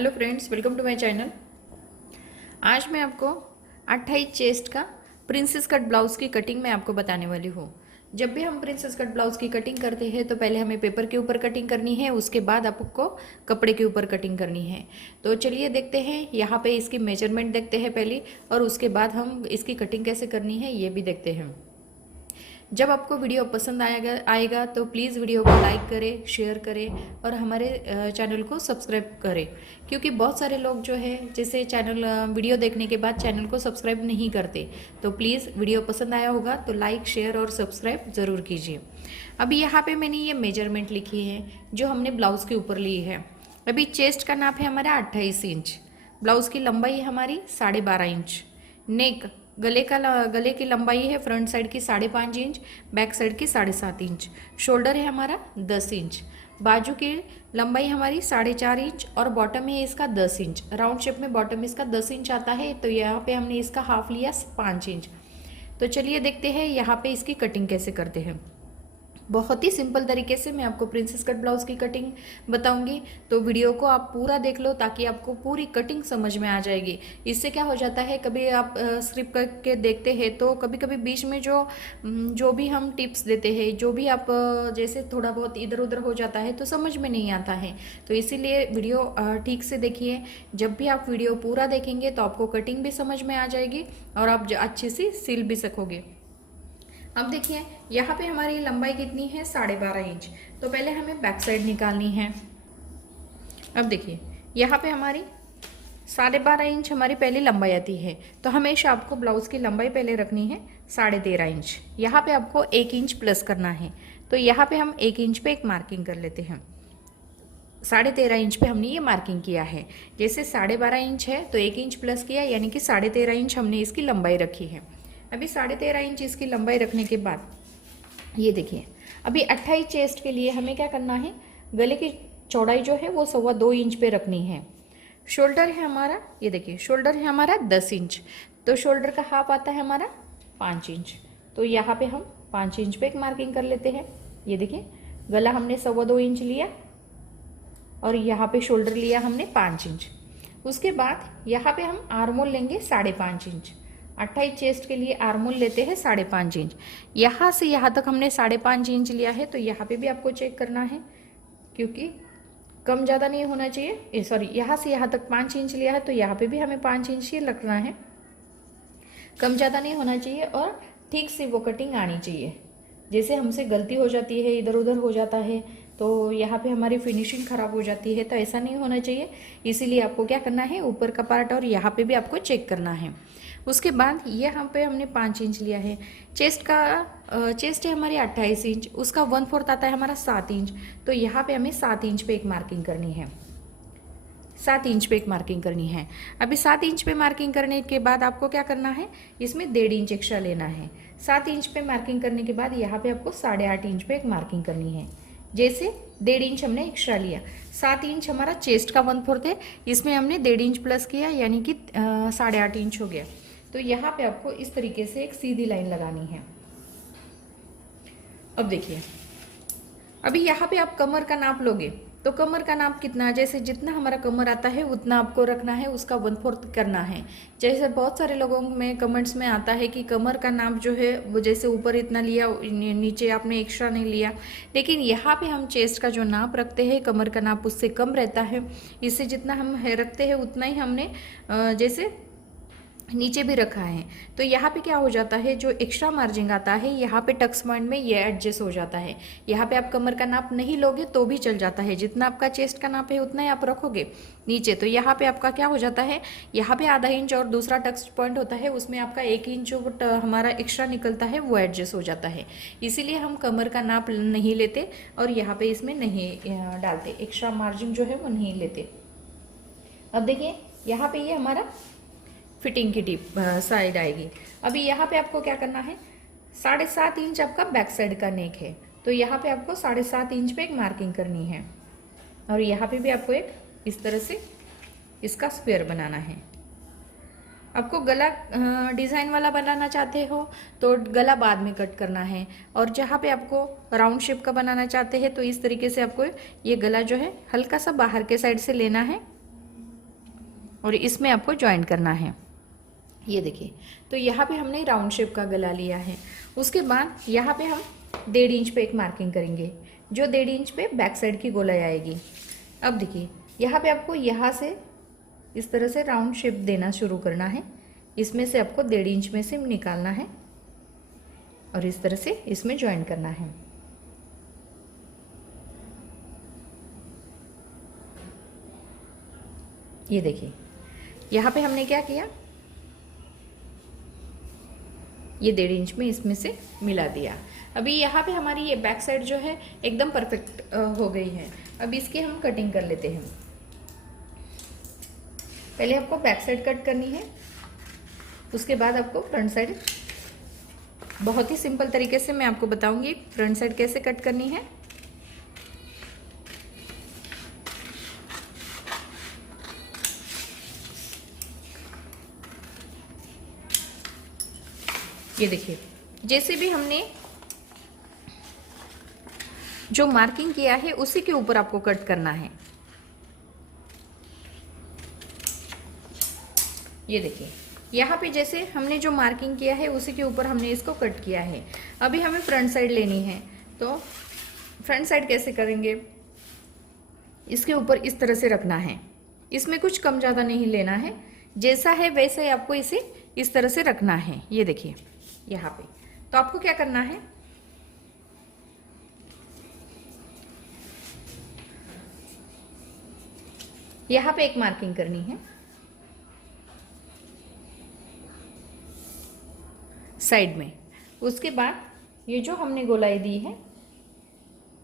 Hello friends, welcome to my channel. आज मैं आपको 28 चेस्ट का प्रिंसेस कट ब्लाउज की कटिंग मैं आपको बताने वाली हूँ। जब भी हम प्रिंसेस कट ब्लाउज की कटिंग करते हैं तो पहले हमें पेपर के ऊपर कटिंग करनी है, उसके बाद आपको कपड़े के ऊपर कटिंग करनी है। तो चलिए देखते हैं, यहाँ पे इसकी मेजरमेंट देखते हैं पहले, और उसके बाद हम इसकी कटिंग कैसे करनी है ये भी देखते हैं। जब आपको वीडियो पसंद आएगा तो प्लीज़ वीडियो को लाइक करें, शेयर करें और हमारे चैनल को सब्सक्राइब करें, क्योंकि बहुत सारे लोग जो है जैसे वीडियो देखने के बाद चैनल को सब्सक्राइब नहीं करते। तो प्लीज़ वीडियो पसंद आया होगा तो लाइक, शेयर और सब्सक्राइब ज़रूर कीजिए। अभी यहाँ पे मैंने ये मेजरमेंट लिखी है जो हमने ब्लाउज़ के ऊपर ली है। अभी चेस्ट का नाप है हमारा 28 इंच, ब्लाउज़ की लंबाई हमारी 12.5 इंच, नेक गले की लंबाई है फ्रंट साइड की 5.5 इंच, बैक साइड की 7.5 इंच, शोल्डर है हमारा 10 इंच, बाजू की लंबाई हमारी 4.5 इंच और बॉटम है इसका 10 इंच। राउंड शेप में बॉटम इसका 10 इंच आता है, तो यहाँ पे हमने इसका हाफ लिया 5 इंच। तो चलिए देखते हैं यहाँ पे इसकी कटिंग कैसे करते हैं। बहुत ही सिंपल तरीके से मैं आपको प्रिंसेस कट ब्लाउज की कटिंग बताऊंगी, तो वीडियो को आप पूरा देख लो ताकि आपको पूरी कटिंग समझ में आ जाएगी। इससे क्या हो जाता है, कभी आप स्क्रिप्ट करके देखते हैं तो कभी कभी बीच में जो भी हम टिप्स देते हैं, जो भी आप जैसे थोड़ा बहुत इधर उधर हो जाता है तो समझ में नहीं आता है। तो इसीलिए वीडियो ठीक से देखिए। जब भी आप वीडियो पूरा देखेंगे तो आपको कटिंग भी समझ में आ जाएगी और आप अच्छे से सिल भी सकोगे। अब देखिए यहाँ पे हमारी लंबाई कितनी है, 12.5 इंच। तो पहले हमें बैक साइड निकालनी है। अब देखिए यहाँ पे हमारी 12.5 इंच हमारी पहली लंबाई आती है, तो हमेशा आपको ब्लाउज की लंबाई पहले रखनी है 13.5 इंच। यहाँ पे आपको 1 इंच प्लस करना है, तो यहाँ पे हम 1 इंच पे एक मार्किंग कर लेते हैं। 13.5 इंच पे हमने ये मार्किंग किया है। जैसे 12.5 इंच है तो 1 इंच प्लस किया, यानी कि 13.5 इंच हमने इसकी लंबाई रखी है। अभी 13.5 इंच इसकी लंबाई रखने के बाद ये देखिए, अभी 28 चेस्ट के लिए हमें क्या करना है, गले की चौड़ाई जो है वो 2.25 इंच पे रखनी है। शोल्डर है हमारा, ये देखिए शोल्डर है हमारा 10 इंच, तो शोल्डर का हाफ आता है हमारा 5 इंच। तो यहाँ पे हम 5 इंच पे एक मार्किंग कर लेते हैं। ये देखिए गला हमने 2.25 इंच लिया और यहाँ पे शोल्डर लिया हमने 5 इंच। उसके बाद यहाँ पे हम आर्मोल लेंगे 5.5 इंच। 28 चेस्ट के लिए आर्मोल लेते हैं 5.5 इंच। यहाँ से यहाँ तक हमने 5.5 इंच लिया है, तो यहाँ पे भी आपको चेक करना है, क्योंकि कम ज़्यादा नहीं होना चाहिए। सॉरी, यहाँ से यहाँ तक 5 इंच लिया है तो यहाँ पे भी हमें 5 इंच ही रखना है, कम ज़्यादा नहीं होना चाहिए और ठीक से वो कटिंग आनी चाहिए। जैसे हमसे गलती हो जाती है, इधर उधर हो जाता है तो यहाँ पे हमारी फिनिशिंग खराब हो जाती है, तो ऐसा नहीं होना चाहिए। इसीलिए आपको क्या करना है, ऊपर का पार्ट और यहाँ पे भी आपको चेक करना है। उसके बाद यहाँ पे हमने 5 इंच लिया है। चेस्ट है हमारी 28 इंच, उसका 1/4 आता है हमारा 7 इंच। तो यहाँ पे हमें 7 इंच पे एक मार्किंग करनी है, 7 इंच पे एक मार्किंग करनी है। अभी 7 इंच पे मार्किंग करने के बाद आपको क्या करना है, इसमें 1.5 इंच एक्स्ट्रा लेना है। 7 इंच पे मार्किंग करने के बाद यहाँ पे आपको 8.5 इंच पे एक मार्किंग करनी है। जैसे 1.5 इंच हमने एक्स्ट्रा लिया, 7 इंच हमारा चेस्ट का 1/4 है, इसमें हमने 1.5 इंच प्लस किया, यानी कि 8.5 इंच हो गया। तो यहाँ पे आपको इस तरीके से एक सीधी लाइन लगानी है। अब देखिए, अभी यहाँ पे आप कमर का नाप लोगे तो कमर का नाप कितना, जैसे जितना हमारा कमर आता है उतना आपको रखना है, उसका 1/4 करना है। जैसे बहुत सारे लोगों में कमेंट्स में आता है कि कमर का नाप जो है वो जैसे ऊपर इतना लिया, नीचे आपने एक्स्ट्रा नहीं लिया। लेकिन यहाँ पे हम चेस्ट का जो नाप रखते हैं, कमर का नाप उससे कम रहता है। इससे जितना हम रखते हैं उतना ही हमने जैसे नीचे भी रखा है। तो यहाँ पे क्या हो जाता है, जो एक्स्ट्रा मार्जिन आता है यहाँ पे टक्स पॉइंट में ये एडजस्ट हो जाता है। यहाँ पे आप कमर का नाप नहीं लोगे तो भी चल जाता है, जितना आपका चेस्ट का नाप है उतना ही आप रखोगे नीचे। तो यहाँ पे आपका क्या हो जाता है, यहाँ पे आधा इंच और दूसरा टक्स पॉइंट होता है, उसमें आपका 1 इंच जो हमारा एक्स्ट्रा निकलता है वो एडजस्ट हो जाता है। इसीलिए हम कमर का नाप नहीं लेते और यहाँ पे इसमें नहीं डालते, एक्स्ट्रा मार्जिन जो है वो नहीं लेते। अब देखिए यहाँ पे ये हमारा फिटिंग की टिप साइड आएगी। अभी यहाँ पे आपको क्या करना है, 7.5 इंच आपका बैक साइड का नेक है, तो यहाँ पे आपको 7.5 इंच पे एक मार्किंग करनी है और यहाँ पे भी आपको एक इस तरह से इसका स्क्वायर बनाना है। आपको गला डिज़ाइन वाला बनाना चाहते हो तो गला बाद में कट करना है, और जहाँ पे आपको राउंड शेप का बनाना चाहते हैं तो इस तरीके से आपको ये गला जो है हल्का सा बाहर के साइड से लेना है और इसमें आपको ज्वाइन करना है। ये देखिए, तो यहाँ पे हमने राउंड शेप का गला लिया है। उसके बाद यहाँ पे हम 1.5 इंच पे एक मार्किंग करेंगे, जो 1.5 इंच पे बैक साइड की गोलाई आएगी। अब देखिए, यहाँ पे आपको यहाँ से इस तरह से राउंड शेप देना शुरू करना है। इसमें से आपको 1.5 इंच में से निकालना है और इस तरह से इसमें ज्वाइन करना है। ये देखिए, यहाँ पे हमने क्या किया, ये 1.5 इंच में इसमें से मिला दिया। अभी यहाँ पे हमारी ये बैक साइड जो है एकदम परफेक्ट हो गई है। अब इसकी हम कटिंग कर लेते हैं। पहले आपको बैक साइड कट करनी है, उसके बाद आपको फ्रंट साइड। बहुत ही सिंपल तरीके से मैं आपको बताऊंगी फ्रंट साइड कैसे कट करनी है। ये देखिए, जैसे भी हमने जो मार्किंग किया है उसी के ऊपर आपको कट करना है। ये देखिए, यहाँ पे जैसे हमने जो मार्किंग किया है उसी के ऊपर हमने इसको कट किया है। अभी हमें फ्रंट साइड लेनी है, तो फ्रंट साइड कैसे करेंगे, इसके ऊपर इस तरह से रखना है। इसमें कुछ कम ज़्यादा नहीं लेना है, जैसा है वैसे ही आपको इसे इस तरह से रखना है। ये देखिए यहाँ पे, तो आपको क्या करना है, यहाँ पे एक मार्किंग करनी है साइड में। उसके बाद ये जो हमने गोलाई दी है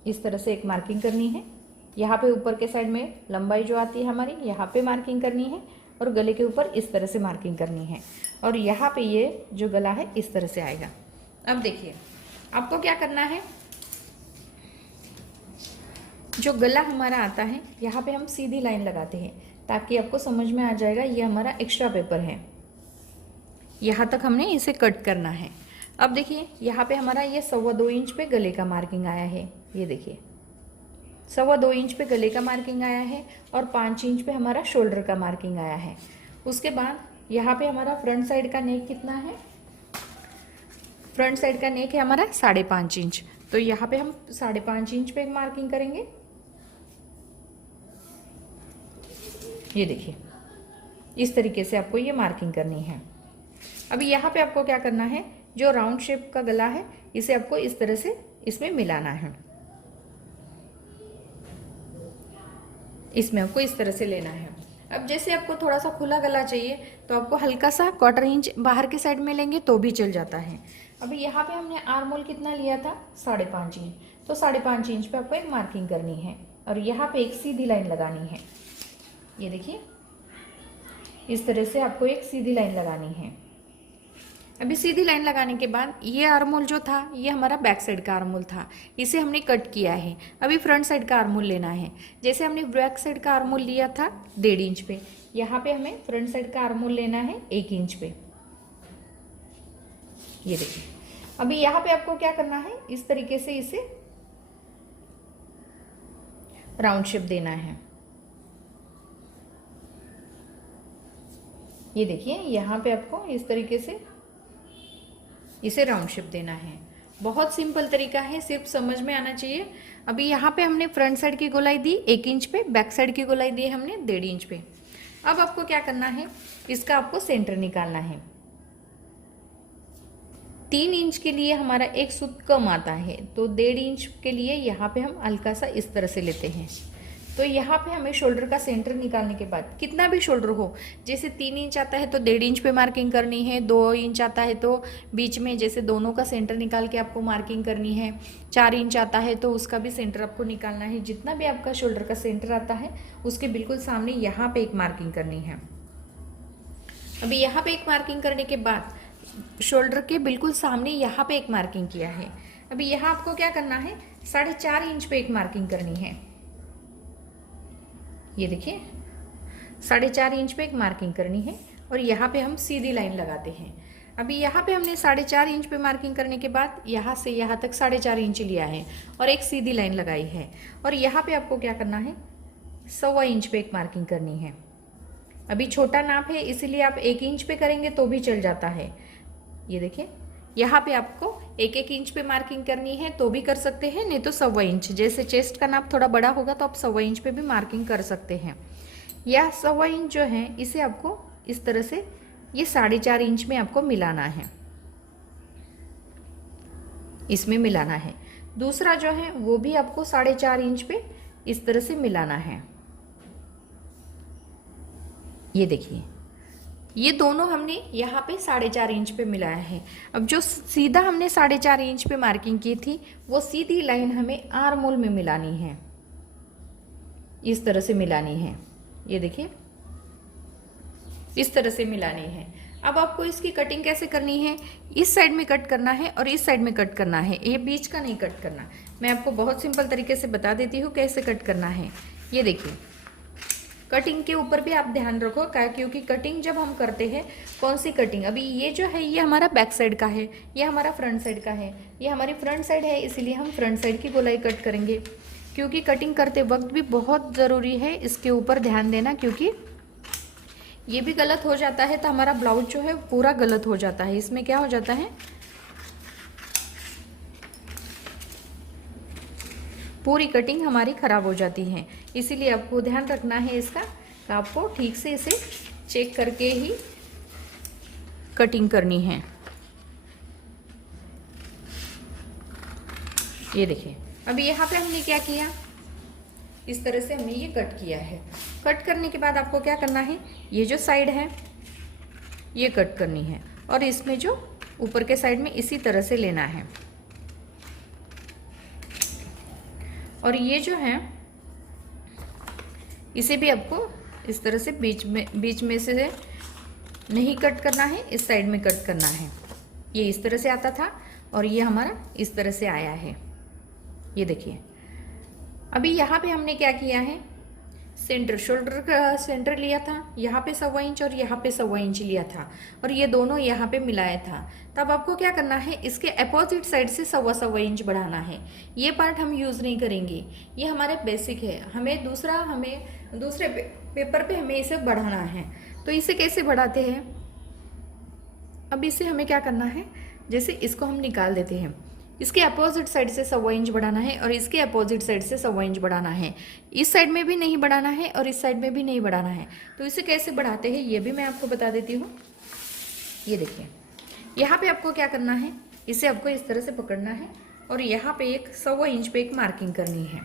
इस तरह से एक मार्किंग करनी है। यहाँ पे ऊपर के साइड में लंबाई जो आती है हमारी, यहाँ पे मार्किंग करनी है और गले के ऊपर इस तरह से मार्किंग करनी है। और यहाँ पे ये जो गला है इस तरह से आएगा। अब देखिए, आपको क्या करना है, जो गला हमारा आता है यहाँ पे हम सीधी लाइन लगाते हैं ताकि आपको समझ में आ जाएगा ये हमारा एक्स्ट्रा पेपर है। यहाँ तक हमने इसे कट करना है। अब देखिए, यहाँ पे हमारा ये 2.25 इंच पे गले का मार्किंग आया है। ये देखिए, 2.25 इंच पे गले का मार्किंग आया है और 5 इंच पे हमारा शोल्डर का मार्किंग आया है। उसके बाद यहाँ पे हमारा फ्रंट साइड का नेक कितना है, फ्रंट साइड का नेक है हमारा 5.5 इंच। तो यहाँ पे हम 5.5 इंच पे मार्किंग करेंगे। ये देखिए, इस तरीके से आपको ये मार्किंग करनी है। अभी यहाँ पे आपको क्या करना है, जो राउंड शेप का गला है इसे आपको इस तरह से इसमें मिलाना है। इसमें आपको इस तरह से लेना है। अब जैसे आपको थोड़ा सा खुला गला चाहिए तो आपको हल्का सा 1/4 इंच बाहर के साइड में लेंगे तो भी चल जाता है। अभी यहाँ पे हमने आर्म होल कितना लिया था, 5.5 इंच। तो 5.5 इंच पे आपको एक मार्किंग करनी है और यहाँ पे एक सीधी लाइन लगानी है। ये देखिए, इस तरह से आपको एक सीधी लाइन लगानी है। अभी सीधी लाइन लगाने के बाद ये आर्म होल जो था ये हमारा बैक साइड का आर्म होल था, इसे हमने कट किया है। अभी फ्रंट साइड का आर्म होल लेना है। जैसे हमने बैक साइड का आर्म होल लिया था 1.5 इंच पे, यहाँ पे हमें फ्रंट साइड का आर्म होल लेना है 1 इंच पे। ये देखिए, अभी यहाँ पे आपको क्या करना है, इस तरीके से इसे राउंड शेप देना है। ये देखिए, यहाँ पे आपको इस तरीके से इसे राउंड शेप देना है। बहुत सिंपल तरीका है, सिर्फ समझ में आना चाहिए। अभी यहाँ पे हमने फ्रंट साइड की गोलाई दी 1 इंच पे, बैक साइड की गोलाई दी हमने 1.5 इंच पे। अब आपको क्या करना है, इसका आपको सेंटर निकालना है। 3 इंच के लिए हमारा एक सूत कम आता है, तो 1.5 इंच के लिए यहाँ पे हम हल्का सा इस तरह से लेते हैं। तो यहाँ पे हमें शोल्डर का सेंटर निकालने के बाद, कितना भी शोल्डर हो, जैसे 3 इंच आता है तो 1.5 इंच पे मार्किंग करनी है, 2 इंच आता है तो बीच में जैसे दोनों का सेंटर निकाल के आपको मार्किंग करनी है, 4 इंच आता है तो उसका भी सेंटर आपको निकालना है। जितना भी आपका शोल्डर का सेंटर आता है उसके बिल्कुल सामने यहाँ पे एक मार्किंग करनी है। अभी यहाँ पे एक मार्किंग करने के बाद शोल्डर के बिल्कुल सामने यहाँ पे एक मार्किंग किया है। अभी यहाँ आपको क्या करना है, 4.5 इंच पे एक मार्किंग करनी है। ये देखिए, 4.5 इंच पे एक मार्किंग करनी है और यहाँ पे हम सीधी लाइन लगाते हैं। अभी यहाँ पे हमने 4.5 इंच पे मार्किंग करने के बाद यहाँ से यहाँ तक 4.5 इंच लिया है और एक सीधी लाइन लगाई है। और यहाँ पे आपको क्या करना है, 1.25 इंच पे एक मार्किंग करनी है। अभी छोटा नाप है इसीलिए आप 1 इंच पे करेंगे तो भी चल जाता है। ये देखिए यहाँ पे आपको 1-1 इंच पे मार्किंग करनी है तो भी कर सकते हैं, नहीं तो 1.25 इंच। जैसे चेस्ट का नाप थोड़ा बड़ा होगा तो आप 1.25 इंच पे भी मार्किंग कर सकते हैं। या 1.25 इंच जो है इसे आपको इस तरह से ये 4.5 इंच में आपको मिलाना है, इसमें मिलाना है। दूसरा जो है वो भी आपको 4.5 इंच पे इस तरह से मिलाना है। ये देखिए ये दोनों हमने यहाँ पे 4.5 इंच पे मिलाया है। अब जो सीधा हमने 4.5 इंच पे मार्किंग की थी वो सीधी लाइन हमें आर्म होल में मिलानी है, इस तरह से मिलानी है। ये देखिए इस तरह से मिलानी है। अब आपको इसकी कटिंग कैसे करनी है, इस साइड में कट करना है और इस साइड में कट करना है, ये बीच का नहीं कट करना। मैं आपको बहुत सिंपल तरीके से बता देती हूँ कैसे कट करना है। ये देखिए कटिंग के ऊपर भी आप ध्यान रखो क्योंकि कटिंग जब हम करते हैं, कौन सी कटिंग, अभी ये जो है ये हमारा बैक साइड का है, ये हमारा फ्रंट साइड का है, ये हमारी फ्रंट साइड है, इसीलिए हम फ्रंट साइड की गोलाई कट करेंगे। क्योंकि कटिंग करते वक्त भी बहुत ज़रूरी है इसके ऊपर ध्यान देना, क्योंकि ये भी गलत हो जाता है तो हमारा ब्लाउज जो है पूरा गलत हो जाता है। इसमें क्या हो जाता है, पूरी कटिंग हमारी खराब हो जाती है। इसीलिए आपको ध्यान रखना है इसका, आपको ठीक से इसे चेक करके ही कटिंग करनी है। ये देखिए अभी यहाँ पे हमने क्या किया, इस तरह से हमने ये कट किया है। कट करने के बाद आपको क्या करना है, ये जो साइड है ये कट करनी है और इसमें जो ऊपर के साइड में इसी तरह से लेना है। और ये जो है इसे भी आपको इस तरह से बीच में से नहीं कट करना है, इस साइड में कट करना है। ये इस तरह से आता था और ये हमारा इस तरह से आया है। ये देखिए अभी यहाँ पे हमने क्या किया है, सेंटर, शोल्डर का सेंटर लिया था, यहाँ पे 1.25 इंच और यहाँ पे 1.25 इंच लिया था और ये दोनों यहाँ पे मिलाया था। तब आपको क्या करना है, इसके अपोजिट साइड से 1.25 इंच बढ़ाना है। ये पार्ट हम यूज़ नहीं करेंगे, ये हमारे बेसिक है। हमें दूसरे पेपर पे हमें इसे बढ़ाना है। तो इसे कैसे बढ़ाते हैं, अब इसे हमें क्या करना है, जैसे इसको हम निकाल देते हैं, इसके अपोजिट साइड से 1.25 इंच बढ़ाना है और इसके अपोजिट साइड से 1.25 इंच बढ़ाना है। इस साइड में भी नहीं बढ़ाना है और इस साइड में भी नहीं बढ़ाना है। तो इसे कैसे बढ़ाते हैं ये भी मैं आपको बता देती हूँ। ये देखिए यहाँ पे आपको क्या करना है, इसे आपको इस तरह से पकड़ना है और यहाँ पे एक 1.25 इंच पे एक मार्किंग करनी है।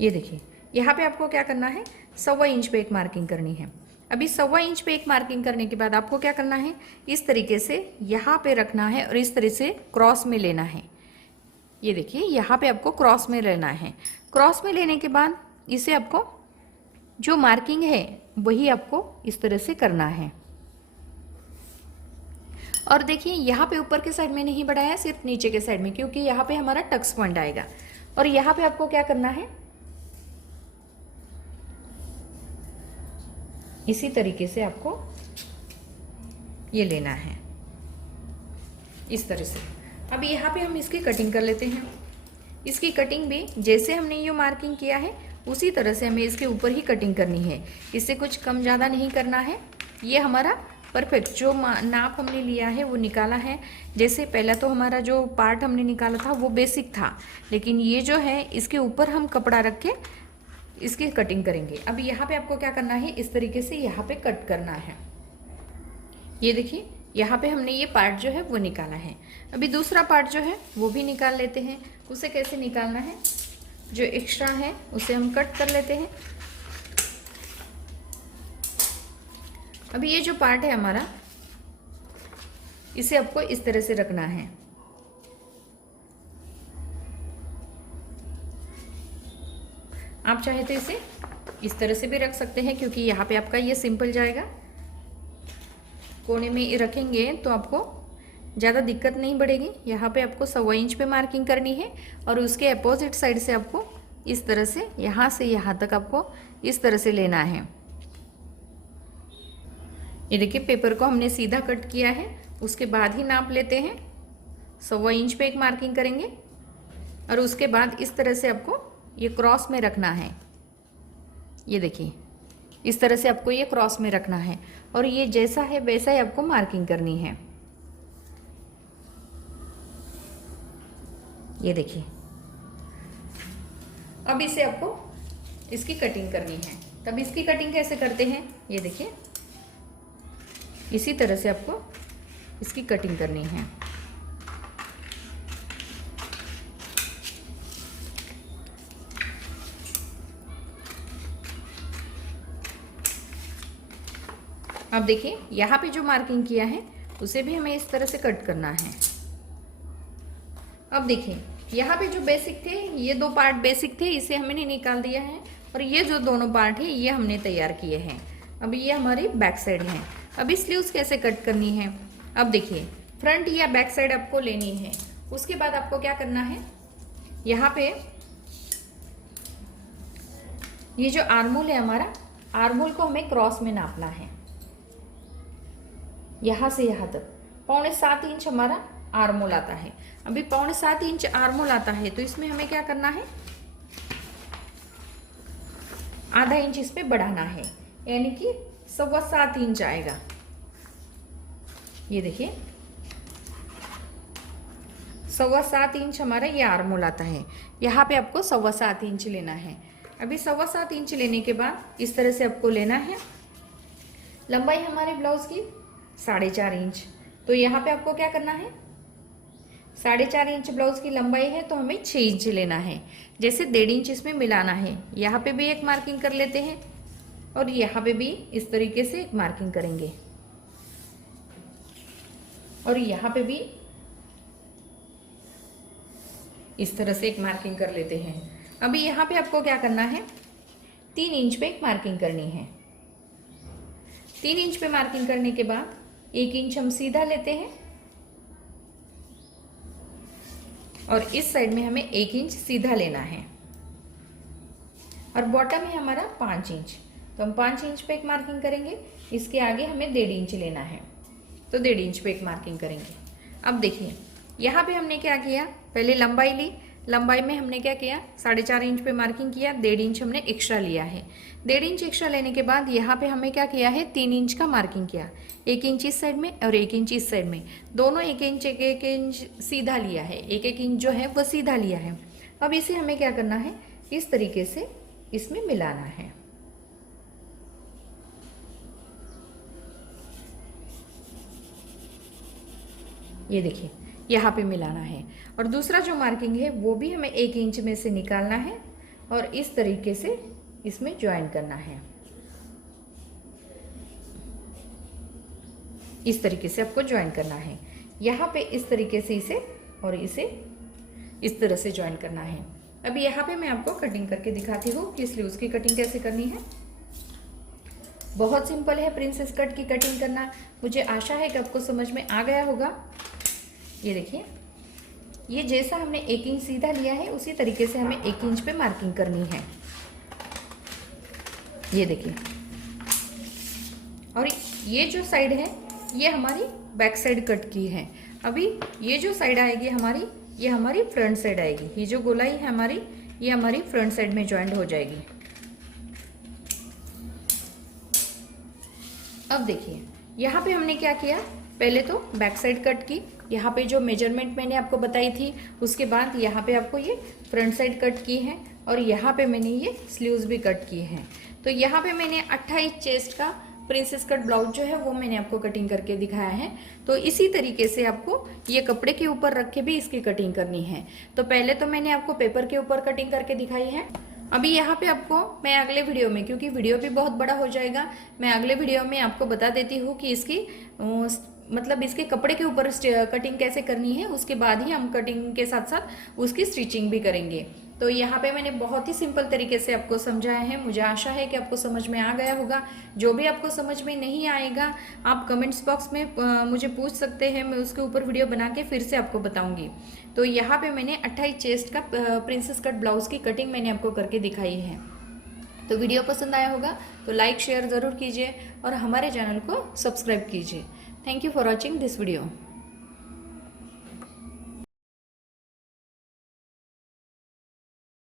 ये देखिए यहाँ पे आपको क्या करना है, 1.25 इंच पे एक मार्किंग करनी है। अभी 1.25 इंच पे एक मार्किंग करने के बाद आपको क्या करना है, इस तरीके से यहाँ पे रखना है और इस तरह से क्रॉस में लेना है। ये देखिए यहाँ पे आपको क्रॉस में लेना है। क्रॉस में लेने के बाद इसे आपको जो मार्किंग है वही आपको इस तरह से करना है। और देखिए यहाँ पे ऊपर के साइड में नहीं बढ़ाया, सिर्फ नीचे के साइड में, क्योंकि यहाँ पे हमारा टक्स पॉइंट आएगा। और यहाँ पे आपको क्या करना है, इसी तरीके से आपको ये लेना है, इस तरह से। अब यहाँ पे हम इसकी कटिंग कर लेते हैं। इसकी कटिंग भी जैसे हमने ये मार्किंग किया है उसी तरह से हमें इसके ऊपर ही कटिंग करनी है। इससे कुछ कम ज़्यादा नहीं करना है। ये हमारा परफेक्ट जो नाप हमने लिया है वो निकाला है। जैसे पहला तो हमारा जो पार्ट हमने निकाला था वो बेसिक था, लेकिन ये जो है इसके ऊपर हम कपड़ा रख के इसकी कटिंग करेंगे। अब यहाँ पे आपको क्या करना है, इस तरीके से यहाँ पे कट करना है। ये देखिए यहाँ पे हमने ये पार्ट जो है वो निकाला है। अभी दूसरा पार्ट जो है वो भी निकाल लेते हैं। उसे कैसे निकालना है, जो एक्स्ट्रा है उसे हम कट कर लेते हैं। अभी ये जो पार्ट है हमारा, इसे आपको इस तरह से रखना है। आप चाहे तो इसे इस तरह से भी रख सकते हैं, क्योंकि यहाँ पे आपका ये सिंपल जाएगा। कोने में रखेंगे तो आपको ज़्यादा दिक्कत नहीं बढ़ेगी। यहाँ पे आपको 1.25 इंच पे मार्किंग करनी है और उसके अपोजिट साइड से आपको इस तरह से यहाँ तक आपको इस तरह से लेना है। ये देखिए पेपर को हमने सीधा कट किया है, उसके बाद ही नाप लेते हैं। 1.25 इंच पे एक मार्किंग करेंगे और उसके बाद इस तरह से आपको ये क्रॉस में रखना है। ये देखिए इस तरह से आपको ये क्रॉस में रखना है और ये जैसा है वैसा ही आपको मार्किंग करनी है। ये देखिए अब इसे आपको इसकी कटिंग करनी है। तब इसकी कटिंग कैसे करते हैं, ये देखिए इसी तरह से आपको इसकी कटिंग करनी है। अब देखिए यहाँ पे जो मार्किंग किया है उसे भी हमें इस तरह से कट करना है। अब देखिए यहाँ पे जो बेसिक थे, ये दो पार्ट बेसिक थे, इसे हमने निकाल दिया है और ये जो दोनों पार्ट है ये हमने तैयार किए हैं। अब ये हमारी बैक साइड है। अब इस स्लीव्स कैसे कट करनी है, अब देखिए फ्रंट या बैक साइड आपको लेनी है। उसके बाद आपको क्या करना है, यहाँ पे ये जो आर्मोल है हमारा, आर्मोल को हमें क्रॉस में नापना है। यहाँ से यहाँ तक 6.25 इंच हमारा आर्मोल आता है। अभी 6.25 इंच आर्मोल आता है तो इसमें हमें क्या करना है, आधा इंच इस पे बढ़ाना है, यानी कि 7.25 इंच आएगा। ये देखिए 7.25 इंच हमारा ये आर्मोल आता है। यहाँ पे आपको 7.25 इंच लेना है। अभी 7.25 इंच लेने के बाद इस तरह से आपको लेना है। लंबाई हमारे ब्लाउज की 4.5 इंच, तो यहाँ पे आपको क्या करना है, 4.5 इंच ब्लाउज की लंबाई है तो हमें 6 इंच लेना है। जैसे 1.5 इंच इसमें मिलाना है। यहाँ पे भी एक मार्किंग कर लेते हैं और यहाँ पे भी इस तरीके से एक मार्किंग करेंगे और यहाँ पे भी इस तरह से एक मार्किंग कर लेते हैं। अभी यहाँ पे आपको क्या करना है, 3 इंच पे एक मार्किंग करनी है। 3 इंच पे मार्किंग करने के बाद 1 इंच हम सीधा लेते हैं और इस साइड में हमें 1 इंच सीधा लेना है और बॉटम है हमारा 5 इंच, तो हम 5 इंच पे एक मार्किंग करेंगे। इसके आगे हमें 1.5 इंच लेना है तो 1.5 इंच पे एक मार्किंग करेंगे। अब देखिए यहाँ पे हमने क्या किया, पहले लंबाई ली, लंबाई में हमने क्या किया, 4.5 इंच पे मार्किंग किया, 1.5 इंच हमने एक्स्ट्रा लिया है। 1.5 इंच एक्स्ट्रा लेने के बाद यहाँ पे हमें क्या किया है, 3 इंच का मार्किंग किया। 1 इंच इस साइड में और 1 इंच इस साइड में, दोनों 1 इंच 1 इंच सीधा लिया है, 1 इंच जो है वो सीधा लिया है। अब इसे हमें क्या करना है, इस तरीके से इसमें मिलाना है। ये देखिए यहाँ पे मिलाना है और दूसरा जो मार्किंग है वो भी हमें 1 इंच में से निकालना है और इस तरीके से इसमें ज्वाइन करना है। इस तरीके से आपको ज्वाइन करना है। यहाँ पे इस तरीके से इसे और इसे इस तरह से ज्वाइन करना है। अभी यहाँ पे मैं आपको कटिंग करके दिखाती हूँ कि स्लीव्स की कटिंग कैसे करनी है। बहुत सिंपल है प्रिंसेस कट की कटिंग करना। मुझे आशा है कि आपको समझ में आ गया होगा। ये देखिए ये जैसा हमने 1 इंच सीधा लिया है उसी तरीके से हमें 1 इंच पे मार्किंग करनी है। ये देखिए, और ये जो साइड है ये हमारी बैक साइड कट की है। अभी ये जो साइड आएगी हमारी, ये हमारी फ्रंट साइड आएगी। ये जो गोलाई है हमारी, ये हमारी फ्रंट साइड में ज्वाइंट हो जाएगी। अब देखिए यहाँ पे हमने क्या किया, पहले तो बैक साइड कट की, यहाँ पे जो मेजरमेंट मैंने आपको बताई थी, उसके बाद यहाँ पे आपको ये फ्रंट साइड कट की है और यहाँ पे मैंने ये स्लीव्स भी कट किए हैं। तो यहाँ पे मैंने 28 चेस्ट का प्रिंसेस कट ब्लाउज जो है वो मैंने आपको कटिंग करके दिखाया है। तो इसी तरीके से आपको ये कपड़े के ऊपर रख के भी इसकी कटिंग करनी है। तो पहले तो मैंने आपको पेपर के ऊपर कटिंग करके दिखाई है। अभी यहाँ पे आपको मैं अगले वीडियो में, क्योंकि वीडियो भी बहुत बड़ा हो जाएगा, मैं अगले वीडियो में आपको बता देती हूँ कि इसकी मतलब इसके कपड़े के ऊपर कटिंग कैसे करनी है। उसके बाद ही हम कटिंग के साथ साथ उसकी स्टिचिंग भी करेंगे। तो यहाँ पे मैंने बहुत ही सिंपल तरीके से आपको समझाया है। मुझे आशा है कि आपको समझ में आ गया होगा। जो भी आपको समझ में नहीं आएगा आप कमेंट्स बॉक्स में मुझे पूछ सकते हैं, मैं उसके ऊपर वीडियो बना के फिर से आपको बताऊंगी। तो यहाँ पे मैंने 28 चेस्ट का प्रिंसेस कट ब्लाउज की कटिंग मैंने आपको करके दिखाई है। तो वीडियो पसंद आया होगा तो लाइक शेयर ज़रूर कीजिए और हमारे चैनल को सब्सक्राइब कीजिए। Thank you for watching this video.